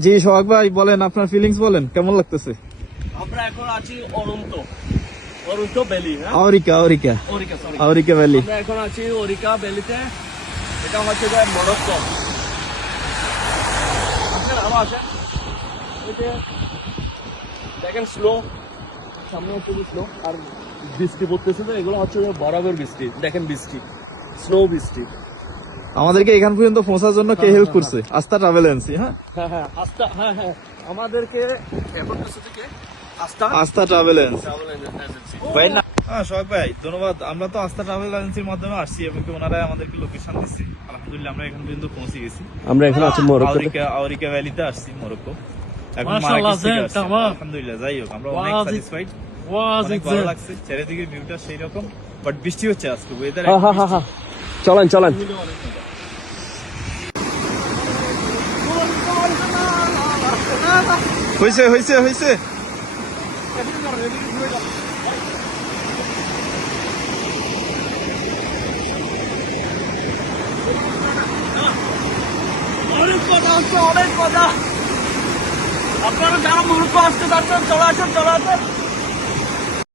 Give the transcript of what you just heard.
জি সোহাগ ভাই বলেন, আপনার ফিলিংস বলেন, কেমন লাগতেছে? আমরা এখন আছি অরুন্ত ভ্যালি, হ্যাঁ আওরিকা আওরিকা ওরিকা, সরি আওরিকা ভ্যালি। আমরা এখন আছি ওরিকা ভ্যালিতে। এটা হচ্ছে যে মরক্কো। আসেন আরো আসেন, এই যে দেখেন স্লো, সামনে হচ্ছে যে স্লো, আর বৃষ্টি পড়তেছে, তো এগুলো হচ্ছে যে বরফের বৃষ্টি। দেখেন বৃষ্টি, স্নো বৃষ্টি। আমাদেরকে এখান পর্যন্ত পৌঁছার জন্য কে হেল্প করছে? আস্থা ট্রাভেল এজেন্সি। হ্যাঁ, হ্যাঁ আস্থা, হ্যাঁ আমাদেরকে এখন হচ্ছে যে আস্থা আস্থা ট্রাভেল এজেন্সি ট্রাভেল এজেন্সি। ভাই না। হ্যাঁ সোহাগ ভাই ধন্যবাদ। আমরা তো আস্থা ট্রাভেল এজেন্সির মাধ্যমে আসছি এবং ওনারাই আমাদেরকে লোকেশন দিচ্ছে। আলহামদুলিল্লাহ আমরা এখান পর্যন্ত পৌঁছে গেছি। আমরা এখন আছি মরক্কোতে। আওরিকা ভ্যালিতে আসছি, মরক্কো। এখন মাশাআল্লাহ, মারাকেশ থেকে আসছি। তামাম। আলহামদুলিল্লাহ, যাই হোক আমরা অনেক ওয়াজ স্যাটিসফাইড, ওয়াজ অনেক ভালো লাগছে। চারিদিকে ভিউটা সেই রকম, বাট বৃষ্টি হচ্ছে আজকে, ওয়েদার হ্যাঁ চলেন চলেন। হয়েছে হয়েছে হয়েছে। অনেক কথা হচ্ছে, অনেক কথা। আপনারা যারা মুরুক্কো আসতে চাচ্ছেন চলে আসেন, চলে আসেন।